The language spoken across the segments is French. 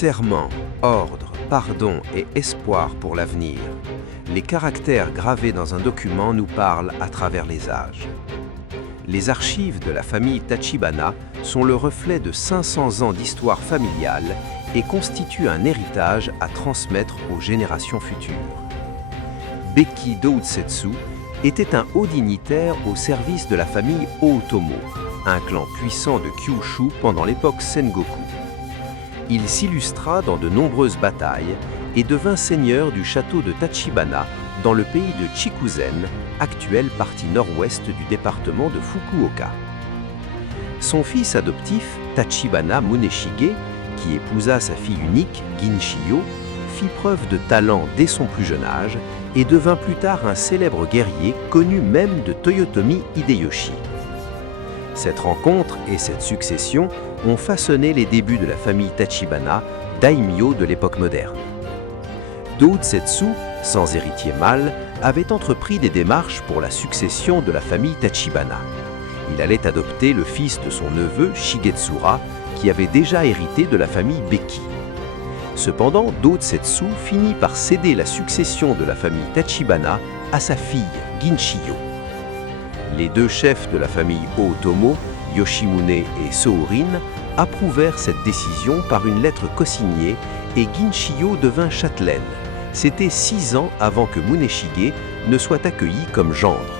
Serment, ordre, pardon et espoir pour l'avenir. Les caractères gravés dans un document nous parlent à travers les âges. Les archives de la famille Tachibana sont le reflet de 500 ans d'histoire familiale et constituent un héritage à transmettre aux générations futures. Beki Doutsetsu était un haut dignitaire au service de la famille Ōtomo, un clan puissant de Kyūshū pendant l'époque Sengoku. Il s'illustra dans de nombreuses batailles et devint seigneur du château de Tachibana dans le pays de Chikuzen, actuelle partie nord-ouest du département de Fukuoka. Son fils adoptif, Tachibana Muneshige, qui épousa sa fille unique, Ginchiyo, fit preuve de talent dès son plus jeune âge et devint plus tard un célèbre guerrier connu même de Toyotomi Hideyoshi. Cette rencontre et cette succession ont façonné les débuts de la famille Tachibana, daimyo de l'époque moderne. Doutsetsu, sans héritier mâle, avait entrepris des démarches pour la succession de la famille Tachibana. Il allait adopter le fils de son neveu, Shigetsura, qui avait déjà hérité de la famille Beki. Cependant, Doutsetsu finit par céder la succession de la famille Tachibana à sa fille, Ginchiyo. Les deux chefs de la famille Ōtomo, Yoshimune et Sohorin, approuvèrent cette décision par une lettre cosignée et Ginchiyo devint châtelaine. C'était 6 ans avant que Muneshige ne soit accueilli comme gendre.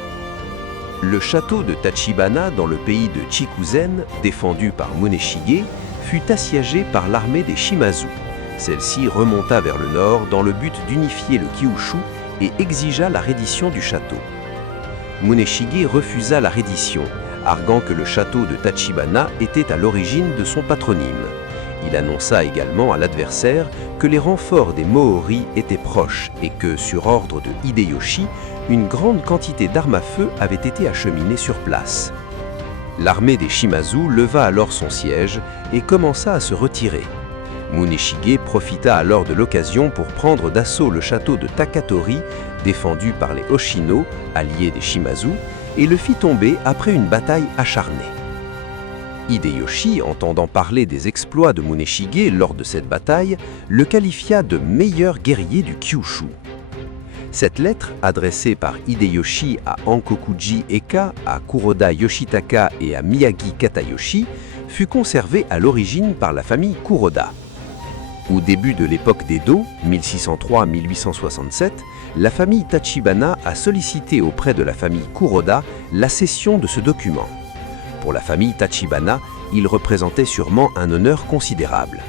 Le château de Tachibana dans le pays de Chikuzen, défendu par Muneshige, fut assiégé par l'armée des Shimazu. Celle-ci remonta vers le nord dans le but d'unifier le Kyūshū et exigea la reddition du château. Muneshige refusa la reddition, arguant que le château de Tachibana était à l'origine de son patronyme. Il annonça également à l'adversaire que les renforts des Moori étaient proches et que, sur ordre de Hideyoshi, une grande quantité d'armes à feu avait été acheminée sur place. L'armée des Shimazu leva alors son siège et commença à se retirer. Muneshige profita alors de l'occasion pour prendre d'assaut le château de Takatori, défendu par les Hoshino, alliés des Shimazu, et le fit tomber après une bataille acharnée. Hideyoshi, entendant parler des exploits de Muneshige lors de cette bataille, le qualifia de meilleur guerrier du Kyūshū. Cette lettre, adressée par Hideyoshi à Ankokuji Eka, à Kuroda Yoshitaka et à Miyagi Katayoshi, fut conservée à l'origine par la famille Kuroda. Au début de l'époque d'Edo, 1603-1867, la famille Tachibana a sollicité auprès de la famille Kuroda la cession de ce document. Pour la famille Tachibana, il représentait sûrement un honneur considérable.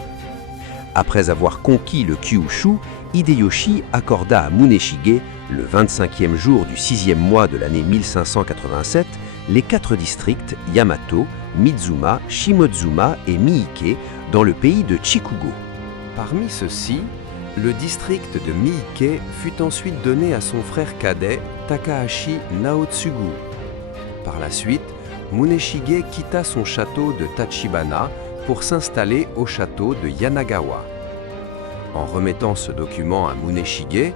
Après avoir conquis le Kyūshū, Hideyoshi accorda à Muneshige, le 25e jour du 6e mois de l'année 1587, les 4 districts Yamato, Mizuma, Shimotsuma et Miike dans le pays de Chikugo. Parmi ceux-ci, le district de Miike fut ensuite donné à son frère cadet Takahashi Naotsugu. Par la suite, Muneshige quitta son château de Tachibana pour s'installer au château de Yanagawa. En remettant ce document à Muneshige,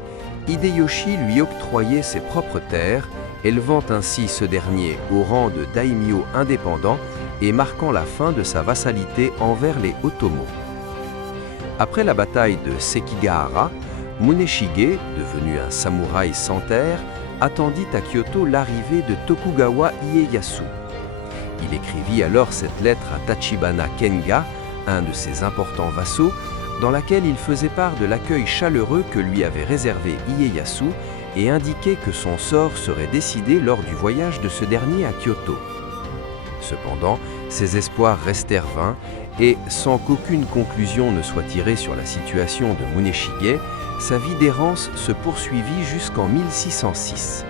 Hideyoshi lui octroyait ses propres terres, élevant ainsi ce dernier au rang de daimyo indépendant et marquant la fin de sa vassalité envers les Ōtomo. Après la bataille de Sekigahara, Muneshige, devenu un samouraï sans terre, attendit à Kyoto l'arrivée de Tokugawa Ieyasu. Il écrivit alors cette lettre à Tachibana Kenga, un de ses importants vassaux, dans laquelle il faisait part de l'accueil chaleureux que lui avait réservé Ieyasu et indiquait que son sort serait décidé lors du voyage de ce dernier à Kyoto. Cependant, ses espoirs restèrent vains et, sans qu'aucune conclusion ne soit tirée sur la situation de Muneshige, sa vie d'errance se poursuivit jusqu'en 1606.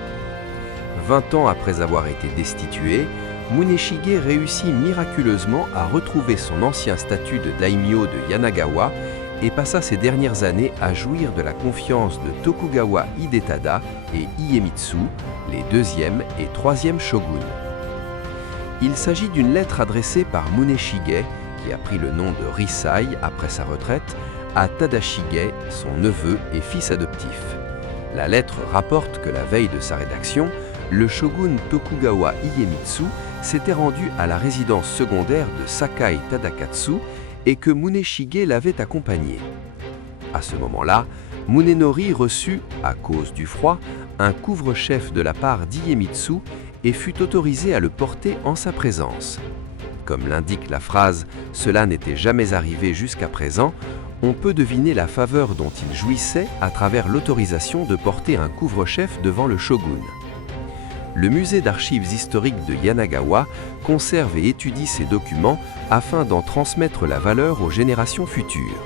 20 ans après avoir été destitué, Muneshige réussit miraculeusement à retrouver son ancien statut de daimyo de Yanagawa et passa ses dernières années à jouir de la confiance de Tokugawa Hidetada et Iemitsu, les 2e et 3e shoguns. Il s'agit d'une lettre adressée par Muneshige, qui a pris le nom de Risai après sa retraite, à Tadashige, son neveu et fils adoptif. La lettre rapporte que la veille de sa rédaction, le shogun Tokugawa Iemitsu s'était rendu à la résidence secondaire de Sakai Tadakatsu et que Muneshige l'avait accompagné. À ce moment-là, Munenori reçut, à cause du froid, un couvre-chef de la part d'Iemitsu et fut autorisé à le porter en sa présence. Comme l'indique la phrase « Cela n'était jamais arrivé jusqu'à présent », on peut deviner la faveur dont il jouissait à travers l'autorisation de porter un couvre-chef devant le shogun. Le musée d'archives historiques de Yanagawa conserve et étudie ces documents afin d'en transmettre la valeur aux générations futures.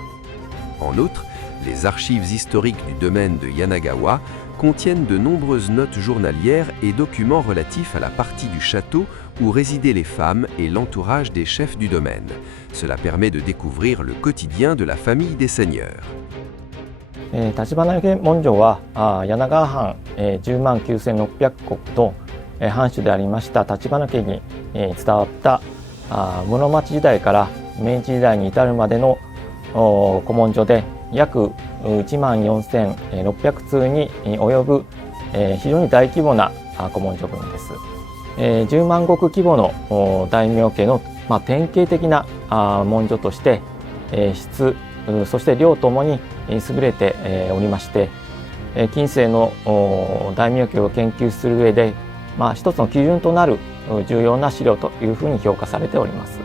En outre, les archives historiques du domaine de Yanagawa contiennent de nombreuses notes journalières et documents relatifs à la partie du château où résidaient les femmes et l'entourage des chefs du domaine. Cela permet de découvrir le quotidien de la famille des seigneurs. 橘家文書は柳川藩10万9600石と藩主でありました橘家に伝わった室町時代から明治時代に至るまでの古文書で約1万4600通に及ぶ非常に大規模な古文書群です。10万石規模の大名家の典型的な文書として質そして量ともに優れておりまして近世の大名家を研究する上で一つの基準となる重要な資料というふうに評価されております。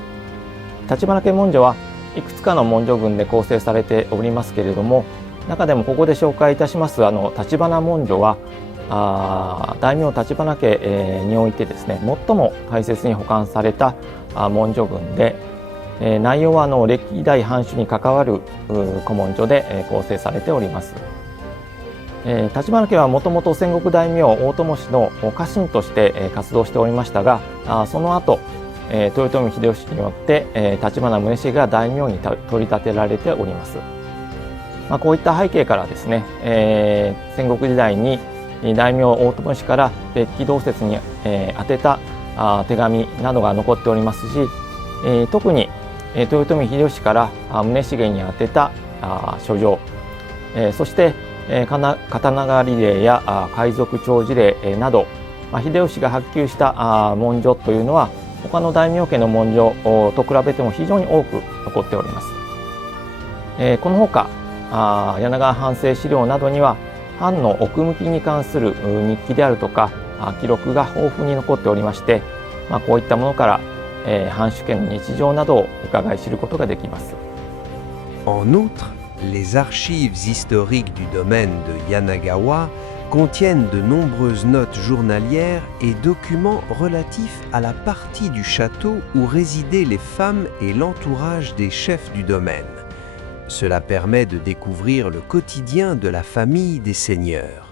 橘家文書はいくつかの文書群で構成されておりますけれども中でもここで紹介いたします橘文書は大名橘家においてですね最も大切に保管された文書群で内容は歴代藩主に関わる古文書で構成されております。橘家はもともと戦国大名大友氏の家臣として活動しておりましたがその後豊臣秀吉によって橘宗茂が大名に取り立てられております。こういった背景からですね戦国時代に大名大友氏から別記同説に宛てた手紙などが残っておりますし特に豊臣秀吉から宗茂に宛てた書状そして刀狩り令や海賊長辞令など秀吉が発給した文書というのは他の大名家の文書と比べても非常に多く残っております。このほか柳川藩政資料などには藩の奥向きに関する日記であるとか記録が豊富に残っておりましてこういったものから藩主家の日常などを伺い知ることができます。En outre, les archives historiques du domaine de Yanagawa contiennent de nombreuses notes journalières et documents relatifs à la partie du château où résidaient les femmes et l'entourage des chefs du domaine. Cela permet de découvrir le quotidien de la famille des seigneurs.